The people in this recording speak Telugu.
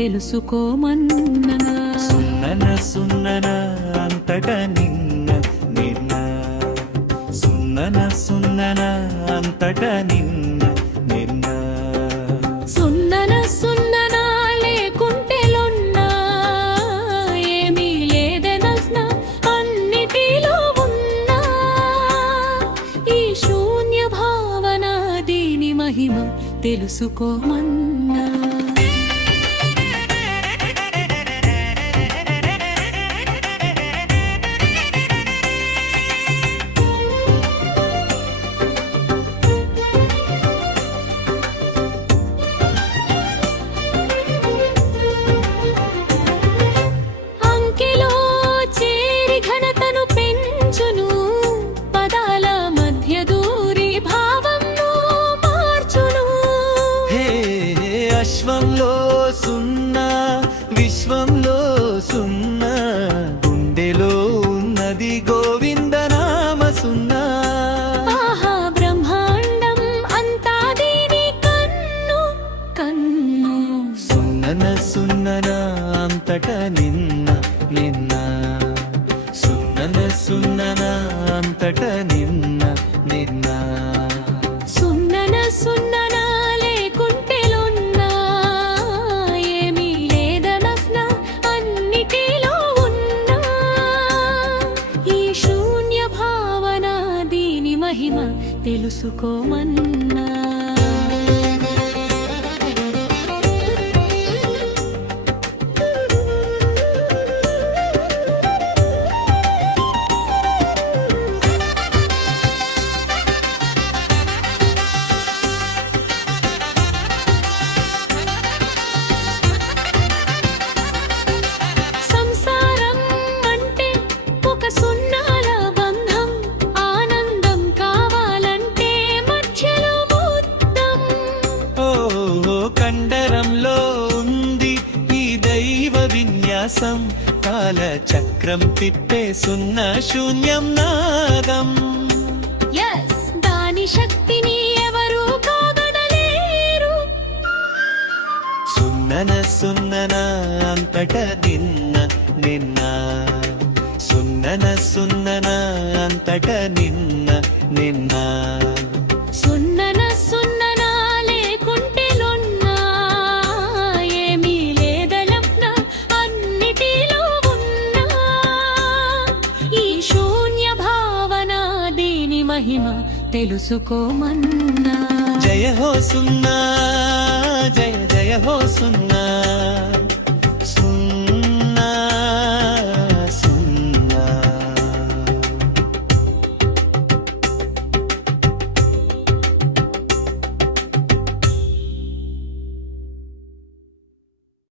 తెలుసుకోమన్ననా? సున్నన సున్నన అంతట నిన్న నిన్న. సున్నన సున్నన అంతట నిన్న నిన్న. సున్నన సున్నన లేకుంటెలున్నా? ఏమీ లేదనస్న అన్నిటిలో ఉన్నా. ఈ శూన్య భావన దీని మహిమ తెలుసుకోమన్నా. విశ్వంలో సున్నా గుండెలో ఉన్నది గోవిందనామ సున్నా. ఆహా బ్రహ్మాండం అంతా దీని కన్ను కన్ను. సున్నన సున్నన అంతట నిన్న నిన్న. సున్నన సున్నన అంతట నిన్న. మహిమ తెలుసుకోమన్నా. ఈ దైవ విన్యాసం కాల చక్రం తిప్పే సున్న శూన్యం నాదం ఎస్ దాని శక్తిని ఎవరు కాదనలేరు సున్నన సున్నన అంతట నిన్న నిన్న సున్నన సున్నన అంతట నిన్న నిన్న మహిమ తెలుసుకోమన్నా. జయ హో సున్నా జయ జయ హో సున్నా.